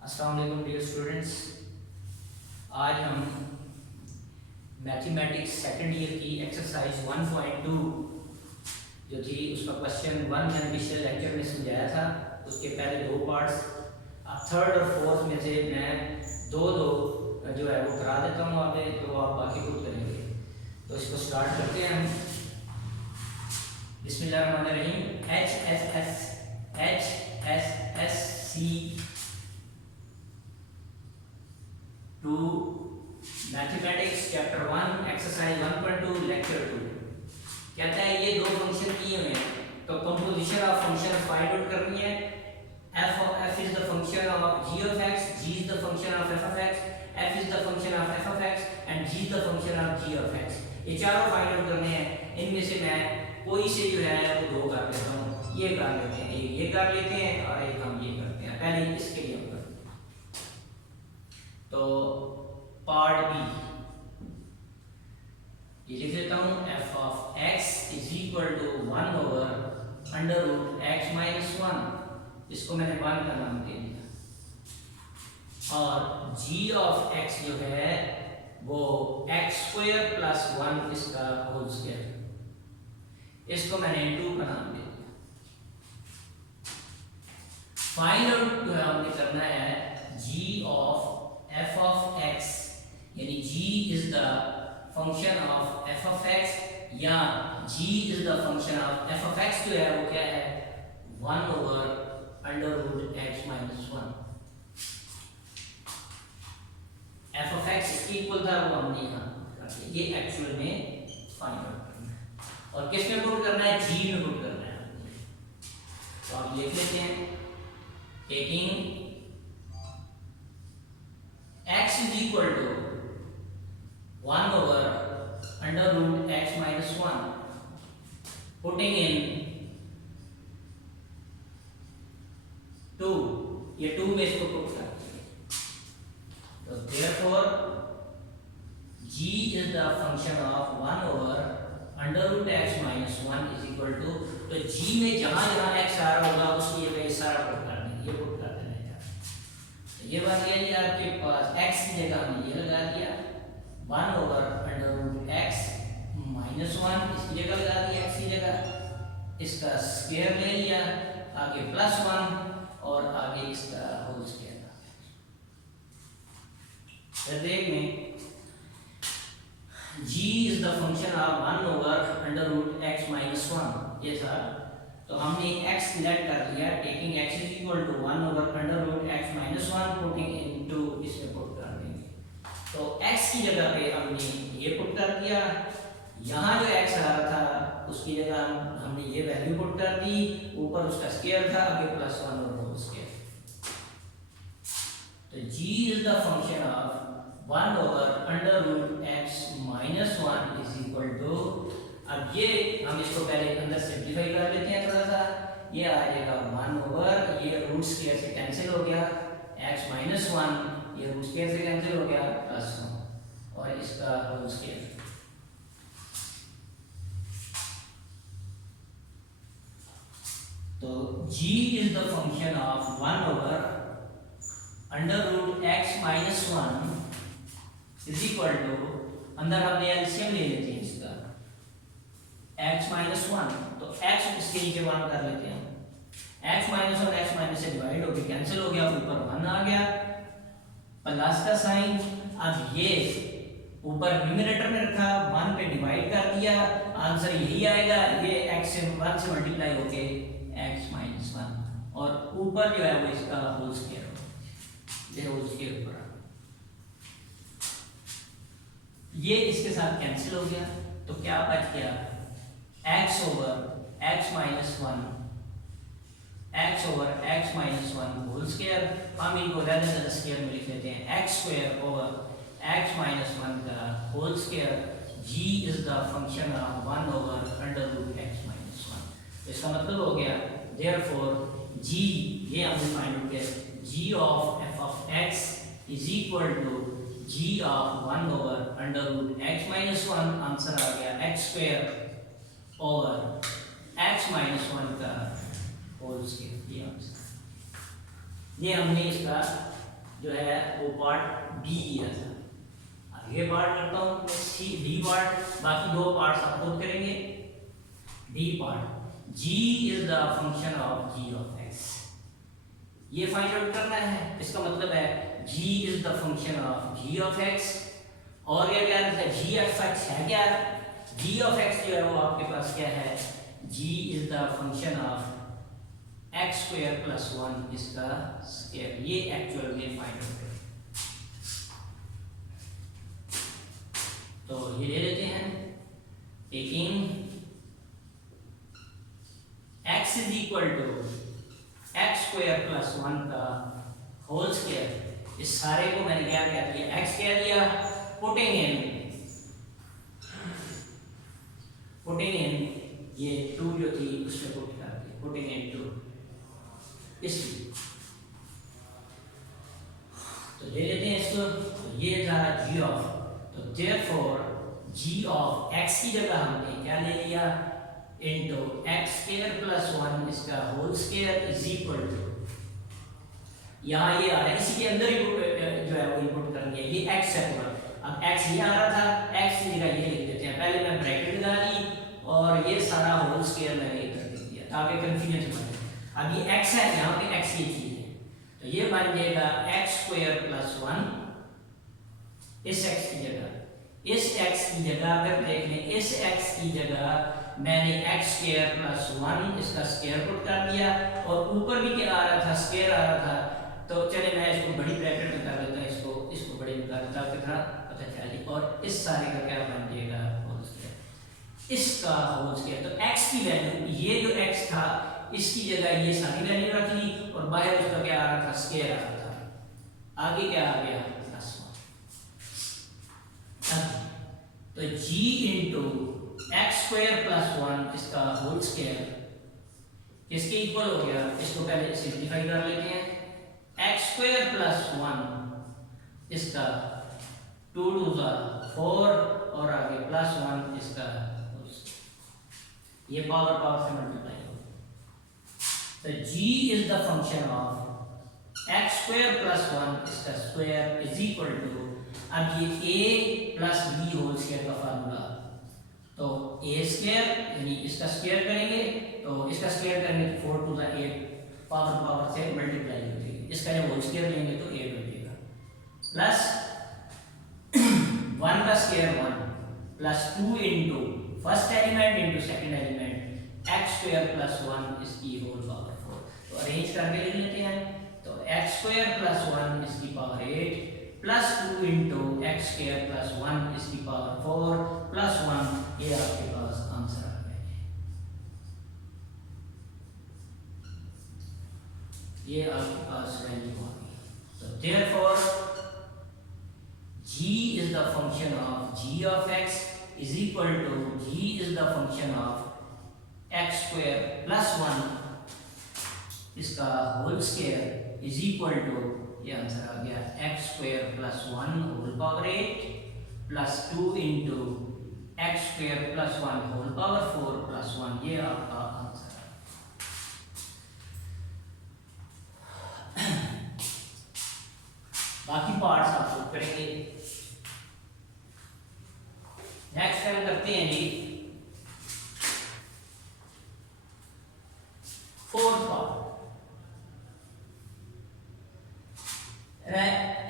अस्सलाम वालेकुम dear students. आज हम मैथमेटिक्स सेकंड ईयर की एक्सरसाइज 1.2 जो थी उसका क्वेश्चन 1 मैंने पिछले लेक्चर में समझाया था। उसके पहले दो पार्ट्स, अब थर्ड और फोर्थ में से मैं दो जो है वो करा देता हूँ आगे, तो आप बाकी खुद करेंगे। तो इसको स्टार्ट करते हैं हम। बिस्मिल्लाहिर्रहमानिर्रहीम। HSSC two mathematics chapter 1 exercise 1.2 lecture 2 कहता है ये दो फंक्शन किए हुए हैं तो composition of function find out करनी है। f is the function of g of x, g is the function of f of x, f is the function of f of x and g is the function of g of x। ये चारों find out करने हैं। इनमें से मैं कोई से जो है वो दो कर लेता हूँ। ये कर लेते हैं, एक ये कर लेते हैं और एक हम ये करते हैं। पहले इसके लिए हम करते हैं। तो पार्ट बी ये लिख देता हूँ। f of x is equal to 1 over under root x minus 1, इसको मैंने 1 का नाम दे दिया। और g of x जो है वो x स्क्वायर प्लस 1 इसका होल स्क्वायर, इसको मैंने 2 का नाम दे दिया। फाइंड आउट जो है हमने करना है g of f of x, यानी g is the function of f of x या g is the function of f of x जो है वो क्या है 1 over under root x minus 1। f of x equal था वो हमने यहाँ कर दिया। ये एक्चुअल में फाइंड आउट करना है और किस में पुट करना है, g में पुट करना है। तो आप लिख लेते हैं taking x is equal to 1 over under root x minus 1, putting in 2, ये 2 में इसको पुट करते हैं। तो therefore g is the function of 1 over under root x minus 1 is equal to, तो g में जहां जहां x आ रहा होगा उसकी जगह ये सारा पुट कर देंगे, ये पुट कर देना है। ये बात ये है आपके पास x की जगह हमने ये लगा दिया 1 over under root x minus 1, इसकी जगह लगा दिया x की जगह, इसका स्क्वायर ले लिया, आगे प्लस 1 और आगे इसका होल स्क्वायर। फिर देखने g is the function of 1 over under root x minus 1, ये था। तो हमने x लेट कर लिया taking x is equal to 1 over under root x minus 1 putting into, इसमें पुट कर देंगे। तो x की जगह पे हमने ये पुट कर दिया, यहाँ जो x आ रहा था उसकी जगह हमने ये वैल्यू पुट कर दी, ऊपर उसका स्क्वायर था, आगे प्लस 1 और होल स्क्वायर। तो g is the function of 1 over under root x minus 1 is equal to, अब ये हम इसको पहले अंदर सिंप्लीफाई कर लेते हैं थोड़ा सा। ये आ जाएगा 1 ओवर, ये रूट स्क्वायर से कैंसिल हो गया, x माइनस 1 ये रूट स्क्वायर से कैंसिल हो गया, प्लस 1 और इसका होल स्क्वायर। तो g is the function of 1 over under root x minus 1 is equal to, अंदर हमने एलसीएम ले लेते हैं इसका x माइनस 1, तो x इसके नीचे 1 कर लेते हैं। x माइनस 1 x माइनस से डिवाइड होकर कैंसिल हो गया, ऊपर 1 आ गया, प्लस का साइन। अब ये ऊपर न्यूमरेटर में रखा, 1 पे डिवाइड कर दिया, आंसर यही आएगा। ये x से 1 से मल्टीप्लाई होके x माइनस 1 और ऊपर जो है वो इसका होल स्क्वायर होगा, ये होल स्क्वायर ऊपर। ये इसके साथ कैंसिल हो गया, तो क्या बच गया x over x minus 1, x over x minus 1 whole square. हम इनको रेदर देन स्क्वायर में लिख लेते हैं x square over x minus 1 का whole square. g is the function of 1 over under root x minus 1। इसका मतलब हो गया देयरफॉर g, ये हमने फाइंड आउट किया, g of f of x is equal to g of 1 over under root x minus 1, answer आ गया x square over x minus 1 का होल स्क्वायर। ये हमने इसका जो है वो पार्ट बी दिया था। अब ये पार्ट करता हूँ सी डी पार्ट, बाकी दो पार्ट्स आप खुद करेंगे। D part, g is the function of g of x, ये फाइंड आउट करना है। इसका मतलब है g is the function of g of x, और ये क्या है g ऑफ x है क्या, g ऑफ x जो है वो आपके पास क्या है, g is the function of x square plus 1 इसका स्क्वायर, ये एक्चुअल में फाइंड आउट करें। तो ये ले लेते हैं, taking x is equal to x square plus 1 का होल स्क्वायर, इस सारे को मैंने क्या कह दिया, x कह दिया, पुटिंग इन ये 2 जो थी उसमें पुट कर दिया, पुटिंग इन 2 इसलिए। तो ले लेते हैं इसको, तो ये था g ऑफ, तो देयरफॉर g ऑफ x की जगह हमने क्या ले लिया, इनटू x स्क्वायर प्लस 1 इसका whole square is equal to, यहाँ ये आ रहा है इसी के अंदर ही जो है वो इनपुट करनी है, ये x है पूरा। अब x ये आ रहा था, x की जगह ये लिख देते हैं, पहले मैं ब्रैकेट लगा ली और ये सारा होल स्क्वायर मैंने इधर लिख दिया ताकि कंफ्यूजन बने। अब ये x है, यहाँ पे x ये चीज है, तो ये बन जाएगा x स्क्वायर प्लस 1 इस x की जगह, इस x की जगह अगर देख लें, इस x की जगह मैंने x स्क्वायर प्लस 1 इसका स्क्वायर पुट कर दिया, और ऊपर भी क्या आ रहा था, स्क्वायर आ रहा था। तो चले मैं इसको बड़ी ब्रैकेट में कर देता हूँ, इसको बड़ी में कर देता हूँ, कितना पता चले, और इस सारे का क्या बन जाएगा, होल स्क्वायर, इसका होल स्क्वायर। तो x की वैल्यू, ये जो x था इसकी जगह ये सारी वैल्यू रख ली, और बाहर उसका क्या आ रहा था, स्क्वायर आ रहा था, आगे क्या आ गया, प्लस 1। तो g into x square plus 1 इसका होल स्क्वायर इसके इक्वल हो गया, इसको पहले सिंप्लीफाई कर लेते हैं, एक्स स्क्वायर प्लस 1 इसका 2 टू द 4 और आगे प्लस 1 इसका, ये पावर से मल्टीप्लाई हो। तो g is the function of x square plus 1 इसका स्क्वायर इज इक्वल टू, अब ये a plus b whole square का फार्मूला, तो a स्क्वायर यानी इसका स्क्वायर करेंगे, तो इसका स्क्वायर करेंगे तो 4 टू द 8 पावर से मल्टीप्लाई हो जाएगी, इसका जब होल स्क्वायर लेंगे तो 8 हो जाएगा, प्लस 1 का square 1 plus 2 into first element into second element x square plus 1 इसकी होल पावर 4। तो अरेंज करके लिख लेते हैं, तो एक्स स्क्वायर प्लस 1 इसकी power 8 plus 2 into x square plus 1 इसकी पावर 4 प्लस 1, ये आपके पास आंसर आ गया, ये आपके पास वैल्यू आ गई। तो therefore g is the function of g of x is equal to g is the function of x square plus 1 इसका whole square is equal to, ये आंसर आ गया x square plus 1 whole power 8 plus 2 into x square plus 1 whole power 4 plus 1, ये आपका answer है। बाकी parts आप लोग करेंगे। नेक्स्ट टाइम करते हैं जी fourth part,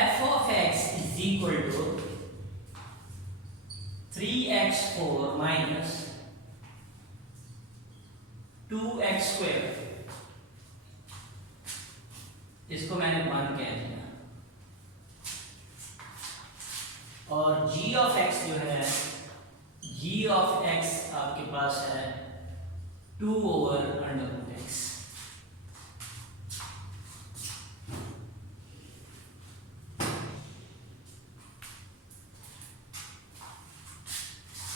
f of x is equal to 3x4 minus 2x square, इसको मैंने 1 कह दिया, और g of x जो है, g of x आपके पास है 2 over under root x।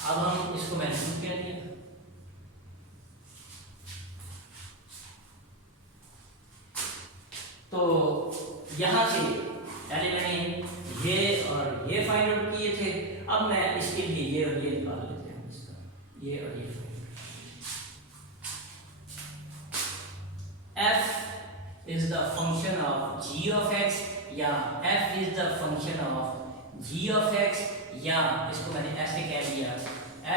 अब हम इसको मैंने कह दिया, तो यहां से पहले मैंने ये और ये फाइंड आउट किए थे, अब मैं इसके लिए ये और ये निकाल लेते हैं, इसका ये और ये। f is the function of g of x या f is the function of g of x, या इसको मैंने ऐसे कह दिया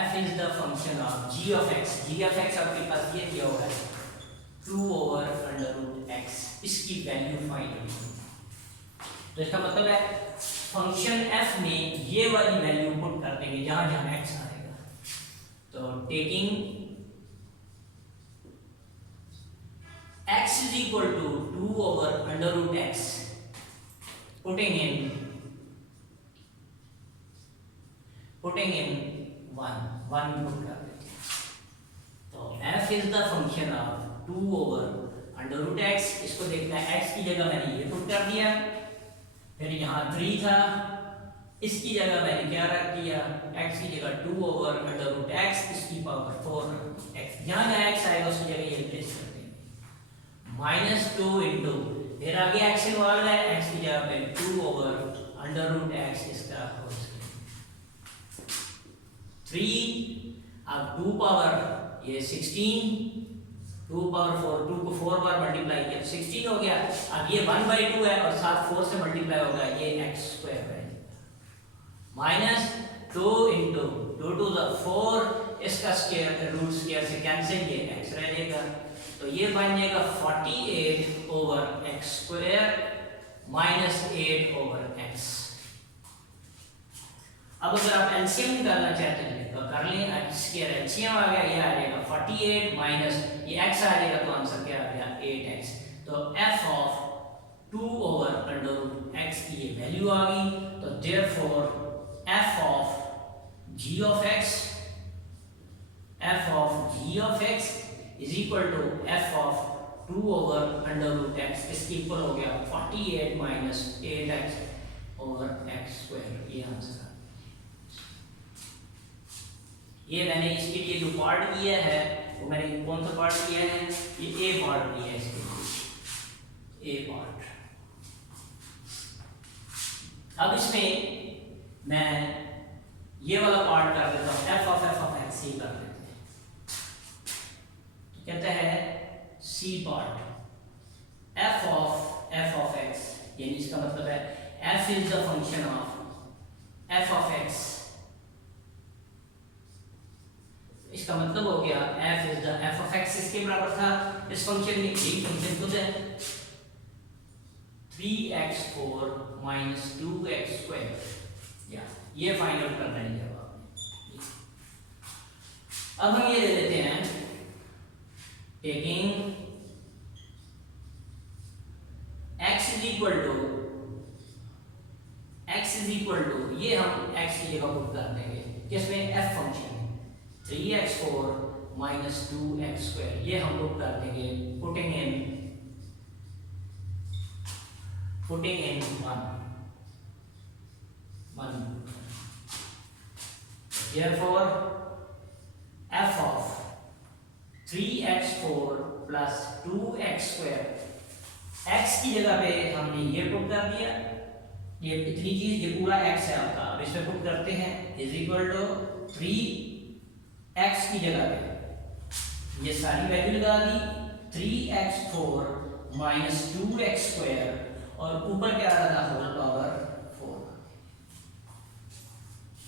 f is the function of g of x। g of x आपके पास ये दिया हुआ है 2/√x, इसकी वैल्यू फाइंड करनी। तो इसका मतलब है फंक्शन f में ये वाली वैल्यू पुट कर देंगे जहां जहां x आएगा। तो taking x is equal to 2/√x, putting in 1 put कर देते हैं। तो f is the function of 2/√x, इसको देखना है x की जगह मैंने ये पुट कर दिया, फिर यहाँ 3 था, इसकी जगह मैंने क्या रख दिया, x की जगह 2/√x, इसकी पावर 4x, जहाँ जहाँ x आएगा उसकी जगह ये रिप्लेस कर देंगे। -2 इंटू, फिर आगे x इन्वॉल्व है, x की जगह पे 2/√x इसका होल स्क्वायर, 3, अब 2 पावर ये 16, 2 पावर 4, 2 को 4 बार मल्टीप्लाई किया 16 हो गया। अब ये 1/2 है और साथ 4 से मल्टीप्लाई होगा, ये x स्क्वायर है, -2 इंटू 2 टू द 4, इसका स्क्वायर रूट स्क्वायर से कैंसिल, ये x रह जाएगा। तो ये बन जाएगा 48/x स्क्वायर -8/x। अब अगर आप एलसीएम निकालना चाहते हैं तो कर लें, x स्क्वायर एलसीएम आ गया, ये आ जाएगा 48 माइनस ये x आ जाएगा, तो आंसर क्या आ गया 8x। तो f ऑफ 2/√x की ये वैल्यू आ गई। तो therefore f of g of x is equal to f of 2/√x, इसके इक्वल हो गया 48 माइनस 8x/x स्क्वायर, ये आंसर। ये मैंने इसके लिए जो पार्ट किया है वो मैंने कौन सा पार्ट किया है, ये ए पार्ट किया है, इसके लिए ए पार्ट। अब इसमें मैं ये वाला पार्ट कर देता हूँ, f ऑफ x ही कर देते हैं। तो कहता है C part f of x, यानी इसका मतलब है f is the function of f of x, इसका मतलब हो गया f is the f of x इसके बराबर था, इस फंक्शन में यही फंक्शन खुद है 3x4 2x स्क्वायर, या ये फाइंड आउट करना है जवाब। अब हम ये ले लेते हैं taking x is equal to ये हम x की जगह पुट कर देंगे किसमें, f function 3x4 2x square, ये हम पुट कर देंगे putting in 1। Therefore f of 3x4 plus 2x square, x की जगह पे हमने ये पुट कर दिया, ये इतनी चीज, ये पूरा x है आपका, अब इसमें पुट करते हैं इज इक्वल टू 3x की जगह पे ये सारी वैल्यू लगा दी, 3x4 2x स्क्वायर, और ऊपर क्या आ रहा था होल पावर 4।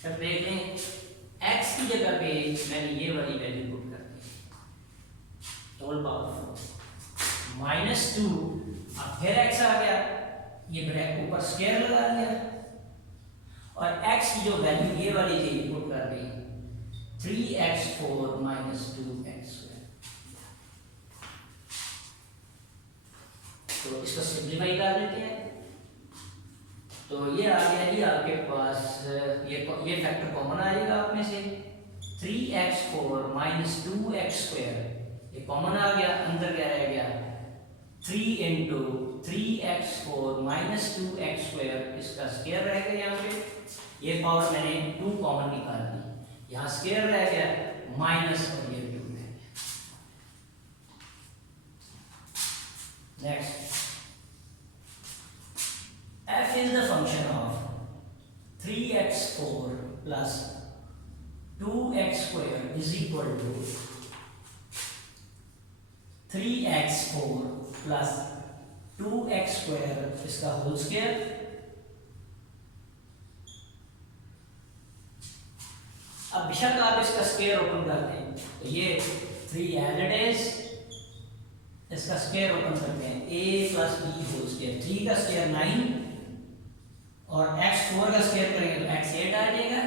अब देख लें x की जगह पे मैंने ये वाली वैल्यू पुट कर दी, होल पावर 4 -2, अब फिर x आ गया, ये ब्रैकेट ऊपर स्क्वायर लगा दिया, और x की जो वैल्यू ये वाली थी पुट कर दी 3x4 2x स्क्वायर। तो इसको सिंप्लीफाई कर लेते हैं, तो ये आ गया जी आपके पास, ये फैक्टर कॉमन आएगा आप में से, 3x4 2x स्क्वायर, ये कॉमन आ गया, अंदर क्या रह गया 3 इंटू 3x4 2x स्क्वायर, इसका स्क्वायर रह गया यहाँ पे, ये पावर मैंने 2 कॉमन निकाल दी, यहाँ स्क्वायर रह गया माइनस और ये 2 रह गया। Next, f is the function of 3x4 plus 2x square is equal to 3x4 plus 2x² इसका होल स्क्वायर, अब बेशक आप इसका स्क्वायर ओपन करते हैं तो ये 3 एज इट इज, इसका स्क्वायर ओपन करते हैं a + b होल स्क्वायर, 3 का स्क्वायर 9 और x4 का स्क्वायर करेंगे तो x8 आ जाएगा।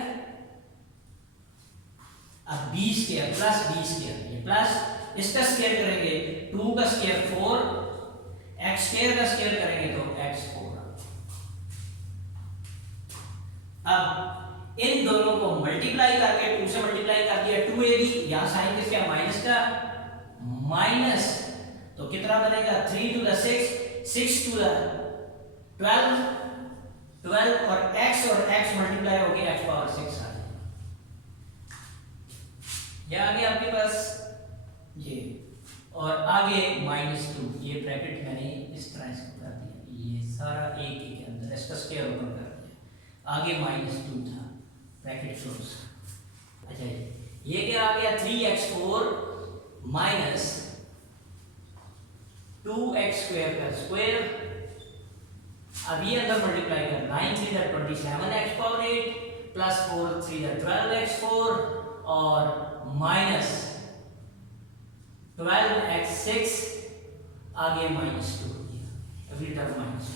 अब b square plus b square, ये प्लस इसका स्क्वायर करेंगे 2 का स्क्वायर 4, x² का स्क्वायर करेंगे तो x4। अब इन दोनों को मल्टीप्लाई करके 2 से मल्टीप्लाई कर दिया 2ab, यहां साइन किसका माइनस का, माइनस तो कितना बनेगा 3 to the 6, 6 to the 12, 12 और x मल्टीप्लाई हो गया x⁻6 आ गया। ये आ गया आपके पास ये, और आगे -2, ये ब्रैकेट मैंने इस तरह इसको कर दिया, ये सारा एक ही के अंदर इसका स्क्वायर ओपन कर दिया, आगे -2 था ब्रैकेट क्लोज। अच्छा ये क्या आ गया 3x4 माइनस 2x² का स्क्वायर, अब ये अंदर मल्टीप्लाई कर 9 3 27x⁸ प्लस 4 3 12x4 और माइनस 12x6 आगे -2 हो गया, अभी टर्म -2।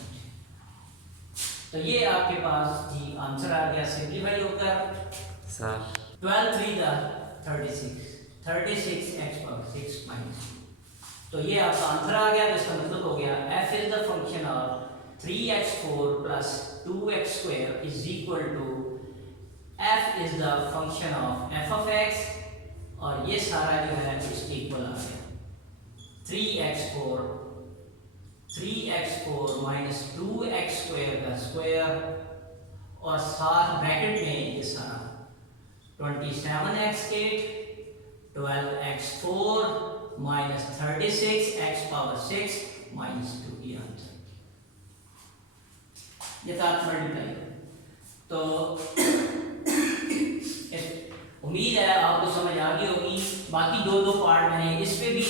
तो ये आपके पास जी आंसर आ गया सिंपलीफाई होकर सर 12 3 36x⁻6 -2। तो ये आपका आंसर आ गया, तो इसका मतलब हो गया f is the function of 3x4 + 2x² is equal to f is the function of f of x, और ये सारा जो है इसके इक्वल आ गया 3x4 माइनस 2x² का स्क्वायर और साथ ब्रैकेट में ये सारा 27x8 12x4 माइनस 36x⁻6 -2 ये आंसर, ये था मल्टीप्लाई। तो उम्मीद है आपको समझ आ गई होगी। बाकी दो पार्ट मैंने इस पे भी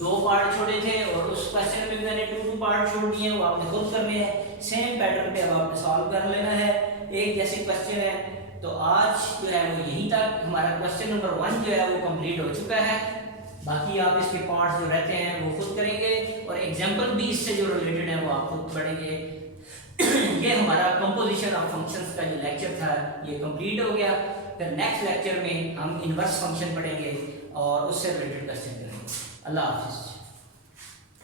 2 पार्ट छोड़े थे और उस क्वेश्चन में भी मैंने 2 पार्ट छोड़ दिए, वो आपने खुद करने हैं, सेम पैटर्न पे अब आपने सॉल्व कर लेना है, एक जैसे क्वेश्चन है। तो आज जो है वो यहीं तक हमारा क्वेश्चन नंबर 1 जो है वो कंप्लीट हो चुका है। बाकी आप इसके पार्ट्स जो रहते हैं वो खुद करेंगे और एग्जांपल भी इससे जो रिलेटेड है वो आप खुद पढ़ेंगे। ये हमारा कंपोजिशन ऑफ फंक्शंस का जो लेक्चर था ये कंप्लीट हो गया। फिर नेक्स्ट लेक्चर में हम इनवर्स फंक्शन पढ़ेंगे और उससे रिलेटेड क्वेश्चन करेंगे। अल्लाह हाफिज़।